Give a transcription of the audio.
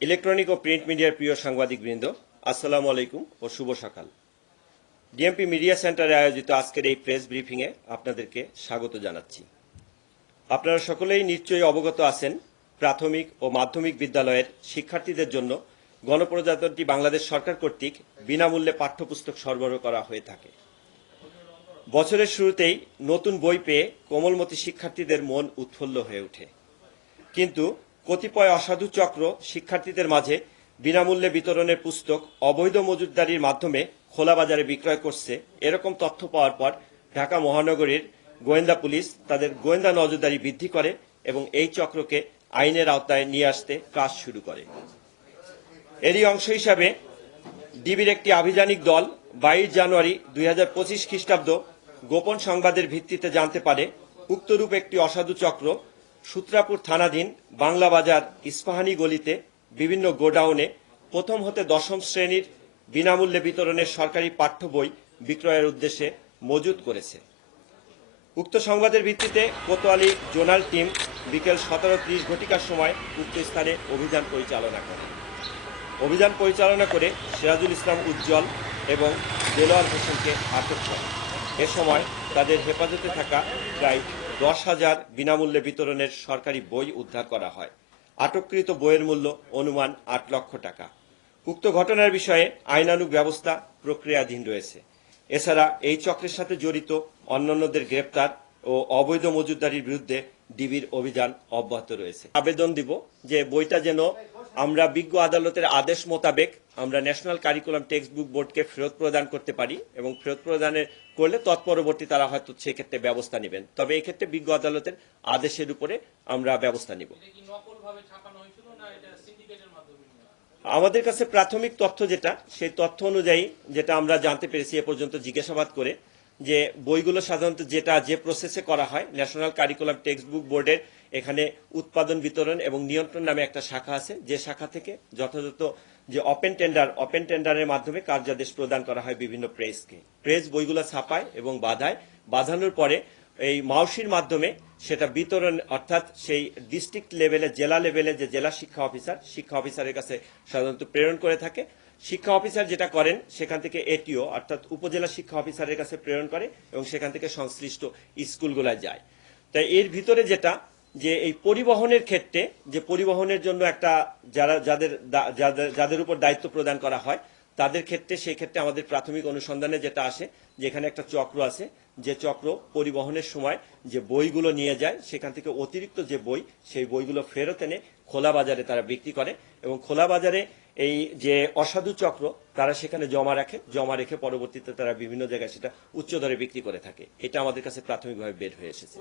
Electronic ও print মিডিয়ার প্রিয় সাংবাদিকবৃন্দ, আসসালামু আলাইকুম ও শুভ সকাল। ডিএমপি মিডিয়া সেন্টারে আয়োজিত আজকের এই প্রেস ব্রিফিংয়ে আপনাদেরকে স্বাগত জানাচ্ছি। আপনারা সকলেই নিশ্চয়ই অবগত আছেন, প্রাথমিক ও মাধ্যমিক বিদ্যালয়ের শিক্ষার্থীদের জন্য গণপ্রজাতন্ত্রী বাংলাদেশ সরকার কর্তৃক বিনামূল্যে পাঠ্যপুস্তক সরবরাহ করা হয়ে থাকে। বছরের শুরুতেই নতুন বই পেয়ে কোমলমতি শিক্ষার্থীদের মন উৎফুল্ল হয়ে ওঠে। কিন্তু কতিপয় অসাধু চক্র শিক্ষার্থীদের মাঝে বিনামূল্যে বিতরণের পুস্তক অবৈধ মজুতদারির মাধ্যমে খোলা বাজারে বিক্রয় করছে, এরকম তথ্য পাওয়ার পর ঢাকা মহানগরীর গোয়েন্দা পুলিশ তাদের গোয়েন্দা নজরদারি বৃদ্ধি করে এবং এই চক্রকে আইনের আওতায় নিয়ে আসতে কাজ শুরু করে। এরই অংশ হিসাবে ডিবির একটি আভিযানিক দল 22 জানুয়ারি 2025 খ্রিস্টাব্দ গোপন সংবাদের ভিত্তিতে জানতে পারে উক্তরূপ একটি অসাধু চক্র সূত্রাপুর থানাধীন বাংলা বাজার ইস্পাহানি গলিতে বিভিন্ন গোডাউনে প্রথম হতে দশম শ্রেণীর বিনামূল্যে বিতরণের সরকারি পাঠ্য বই বিক্রয়ের উদ্দেশ্যে মজুত করেছে। উক্ত সংবাদের ভিত্তিতে কোতোয়ালি জোনাল টিম বিকেল 17:30 ঘটিকার সময় উক্ত স্থানে অভিযান পরিচালনা করে। অভিযান পরিচালনা করে সিরাজুল ইসলাম উজ্জ্বল এবং দেলোয়ার হোসেনকে আটক করে। এ সময় তাদের হেফাজতে থাকা প্রায় 10,000 বিনামূল্যে বিতরণের সরকারি বই উদ্ধার করা হয়। আটককৃত বইয়ের মূল্য অনুমান 8 লক্ষ টাকা। উক্ত ঘটনার বিষয়ে আইনানুগ ব্যবস্থা প্রক্রিয়াধীন রয়েছে। এছাড়া এই চক্রের সাথে জড়িত অন্যান্যদের গ্রেপ্তার ও অবৈধ মজুতদারির বিরুদ্ধে ডিবির অভিযান অব্যাহত রয়েছে। আবেদন দিব যে বইটা যেন আমরা বিজ্ঞ আদালতের আদেশ মোতাবেক আমরা ন্যাশনাল কারিকুলাম টেক্সট বুক বোর্ডকে ফেরত প্রদান করতে পারি এবং ফেরত প্রদানের করলে তৎপরবর্তী তারা হয়তো সেক্ষেত্রে ব্যবস্থা নেবেন। তবে এই ক্ষেত্রে বিজ্ঞ আদালতের আদেশের উপরে আমরা ব্যবস্থা নিব। আমাদের কাছে প্রাথমিক তথ্য যেটা, সেই তথ্য অনুযায়ী যেটা আমরা জানতে পেরেছি এ পর্যন্ত জিজ্ঞাসাবাদ করে, যে বইগুলো সাধারণত যে প্রসেসে করা হয়, ন্যাশনাল কারিকুলাম টেক্সট বুক বোর্ডের এখানে উৎপাদন বিতরণ এবং নিয়ন্ত্রণ নামে একটা শাখা আছে, যে শাখা থেকে যথাযথ যে ওপেন টেন্ডারের মাধ্যমে কার্যাদেশ প্রদান করা হয় বিভিন্ন প্রেসকে। প্রেস বইগুলো ছাপায় এবং বাঁধানোর পরে এই মাউসির মাধ্যমে সেটা বিতরণ, অর্থাৎ সেই ডিস্ট্রিক্ট লেভেলে, জেলা লেভেলে যে জেলা শিক্ষা অফিসারের কাছে সাধারণত প্রেরণ করে থাকে। শিক্ষা অফিসার যেটা করেন, সেখান থেকে এটিও অর্থাৎ উপজেলা শিক্ষা অফিসারের কাছে প্রেরণ করে এবং সেখান থেকে সংশ্লিষ্ট স্কুলগুলোয় যায়। তাই এর ভিতরে যেটা, যে এই পরিবহনের ক্ষেত্রে, যে পরিবহনের জন্য একটা যাদের উপর দায়িত্ব প্রদান করা হয় তাদের ক্ষেত্রে, সেই ক্ষেত্রে আমাদের প্রাথমিক অনুসন্ধানে যেটা আসে, যেখানে একটা চক্র আছে, যে চক্র পরিবহনের সময় যে বইগুলো নিয়ে যায় সেখান থেকে অতিরিক্ত যে বই, সেই বইগুলো ফেরত এনে খোলা বাজারে তারা বিক্রি করে এবং খোলা বাজারে এই যে অসাধু চক্র তারা সেখানে জমা রেখে পরবর্তীতে তারা বিভিন্ন জায়গায় সেটা উচ্চ দরে বিক্রি করে থাকে। এটা আমাদের কাছে প্রাথমিকভাবে বের হয়ে এসেছে।